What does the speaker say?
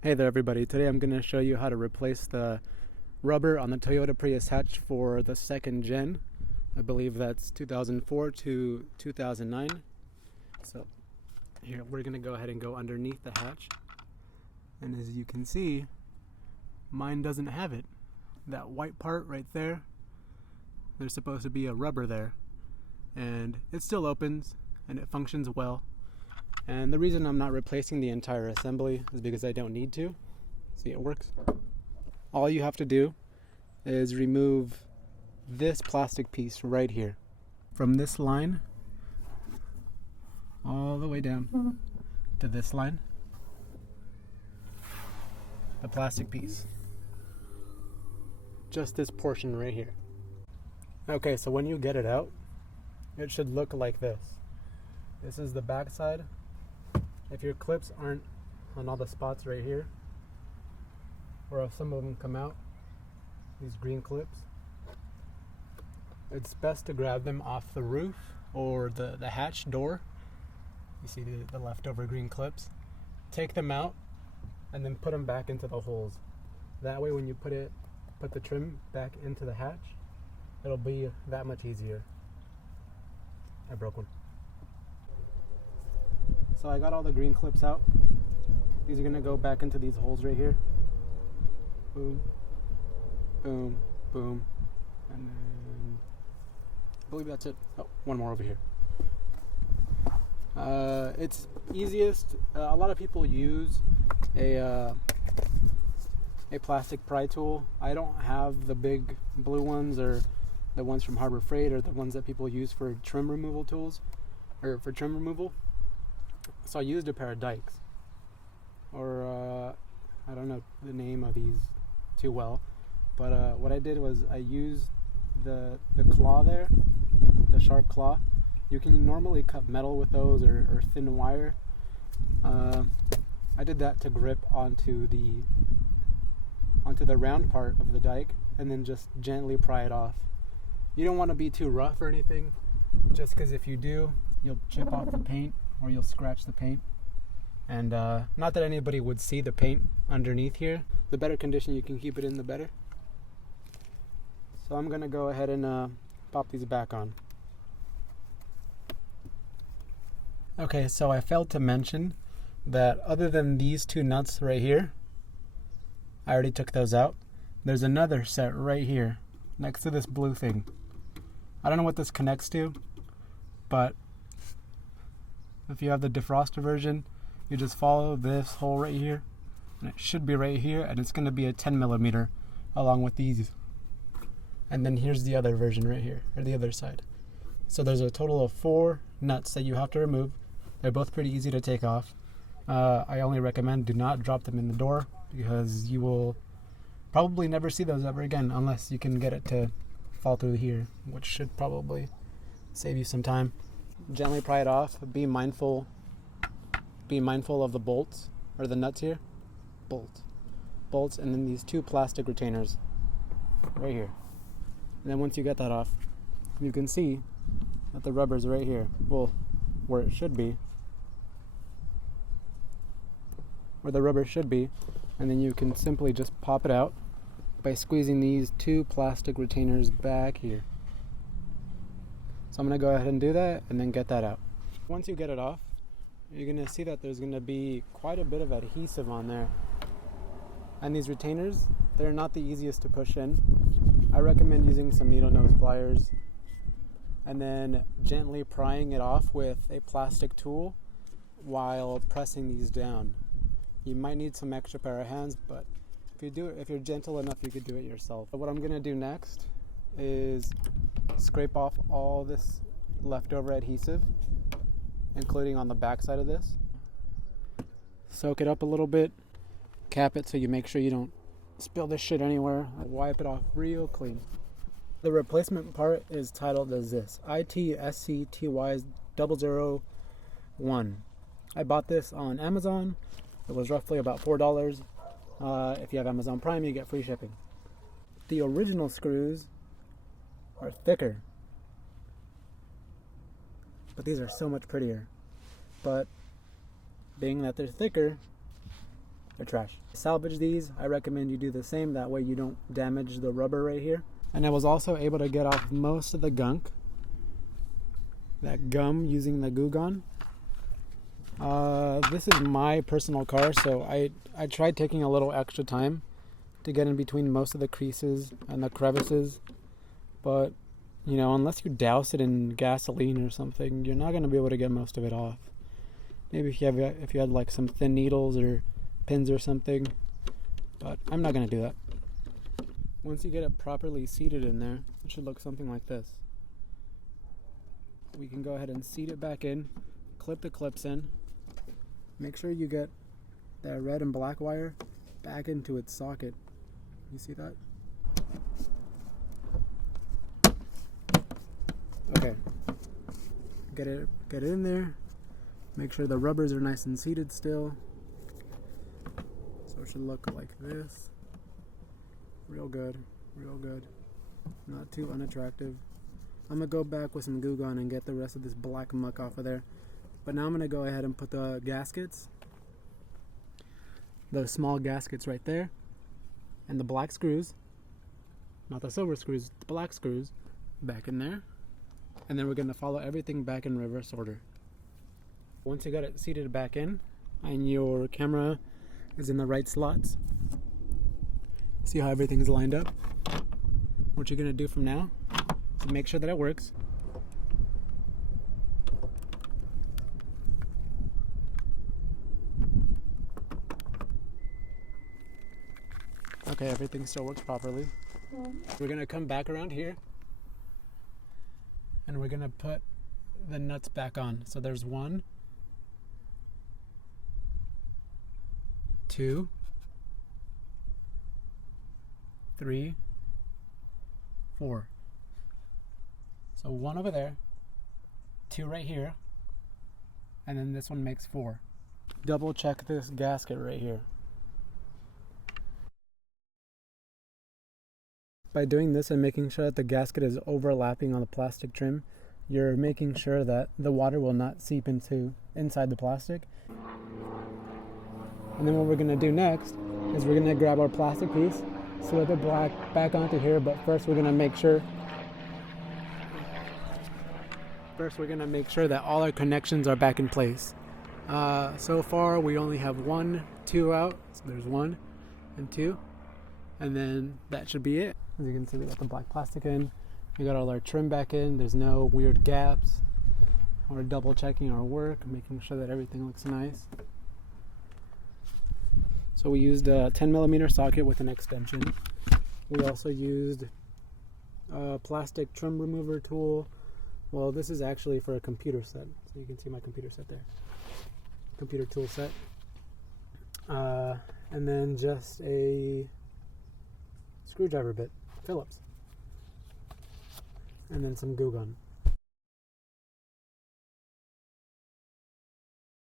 Hey there everybody, today I'm going to show you how to replace the rubber on the Toyota Prius hatch for the second gen. I believe that's 2004 to 2009. So here we're going to go ahead and go underneath the hatch, and as you can see, mine doesn't have it. That white part right there, there's supposed to be a rubber there, and it still opens and it functions well. And the reason I'm not replacing the entire assembly is because I don't need to. See, it works. All you have to do is remove this plastic piece right here. From this line all the way down to this line. The plastic piece. Just this portion right here. Okay, so when you get it out, it should look like this. This is the back side. If your clips aren't on all the spots right here, or if some of them come out, these green clips, it's best to grab them off the roof or the hatch door. You see the leftover green clips. Take them out and then put them back into the holes. That way when you put the trim back into the hatch, it'll be that much easier. I broke one. So I got all the green clips out. These are gonna go back into these holes right here. Boom, boom, boom, and then I believe that's it. Oh, one more over here. It's easiest. A lot of people use a plastic pry tool. I don't have the big blue ones or the ones from Harbor Freight or the ones that people use for trim removal tools or for trim removal. So I used a pair of dikes, or I don't know the name of these too well, but what I did was I used the claw there, the sharp claw. You can normally cut metal with those or thin wire. I did that to grip onto the round part of the dike and then just gently pry it off. You don't want to be too rough or anything, just because if you do, you'll chip off the paint or you'll scratch the paint. And not that anybody would see the paint underneath here. The better condition you can keep it in, the better. So I'm going to go ahead and pop these back on. Okay, so I failed to mention that other than these two nuts right here, I already took those out. There's another set right here next to this blue thing. I don't know what this connects to, but if you have the defroster version, you just follow this hole right here, and it should be right here, and it's going to be a 10 millimeter along with these. And then here's the other version right here, or the other side. So there's a total of 4 nuts that you have to remove. They're both pretty easy to take off. I only recommend do not drop them in the door, because you will probably never see those ever again unless you can get it to fall through here, which should probably save you some time. Gently pry it off. Be mindful of the bolts or the nuts here. Bolts, and then these 2 plastic retainers right here. And then once you get that off, you can see that the rubber's right here. Well, where it should be. Where the rubber should be. And then you can simply just pop it out by squeezing these 2 plastic retainers back here. So I'm going to go ahead and do that and then get that out. Once you get it off, you're going to see that there's going to be quite a bit of adhesive on there. And these retainers, they're not the easiest to push in. I recommend using some needle nose pliers and then gently prying it off with a plastic tool while pressing these down. You might need some extra pair of hands, but if you're gentle enough, you could do it yourself. But what I'm going to do next is scrape off all this leftover adhesive, including on the back side of this. Soak it up a little bit, cap it so you make sure you don't spill this shit anywhere. Wipe it off real clean. The replacement part is titled as this: ITSCTY001. I bought this on Amazon. It was roughly about $4. If you have Amazon Prime, you get free shipping. The original screws are thicker, but these are so much prettier. But being that they're thicker, they're trash. Salvage these. I recommend you do the same. That way you don't damage the rubber right here. And I was also able to get off most of the gunk, that gum, using the Goo Gone. This is my personal car, so I tried taking a little extra time to get in between most of the creases and the crevices, but you know, unless you douse it in gasoline or something, you're not going to be able to get most of it off. Maybe if you had like some thin needles or pins or something, but I'm not going to do that. Once you get it properly seated in there, it should look something like this. We can go ahead and seat it back in, clip the clips in. Make sure you get that red and black wire back into its socket. You see that? Okay. Get it in there. Make sure the rubbers are nice and seated still. So it should look like this. Real good, real good. Not too unattractive. I'm gonna go back with some Goo Gone and get the rest of this black muck off of there. But now I'm gonna go ahead and put the gaskets, those small gaskets right there, and the black screws, not the silver screws, the black screws, back in there. And then we're gonna follow everything back in reverse order. Once you got it seated back in, and your camera is in the right slots, see how everything's lined up? What you're gonna do from now is make sure that it works. Okay, everything still works properly. We're gonna come back around here and we're gonna put the nuts back on. So there's 1, 2, 3, 4. So 1 over there, 2 right here, and then this one makes 4. Double check this gasket right here. By doing this and making sure that the gasket is overlapping on the plastic trim, you're making sure that the water will not seep inside the plastic. And then what we're going to do next is we're going to grab our plastic piece, slip it back onto here, but first we're going to make sure that all our connections are back in place. So far we only have 1, 2 out, so there's 1 and 2, and then that should be it. As you can see, we got the black plastic in, we got all our trim back in, there's no weird gaps. We're double checking our work, making sure that everything looks nice. So we used a 10mm socket with an extension. We also used a plastic trim remover tool. Well, this is actually for a computer set, so you can see my computer set there. Computer tool set. And then just a screwdriver bit, Phillips. And then some Goo Gone.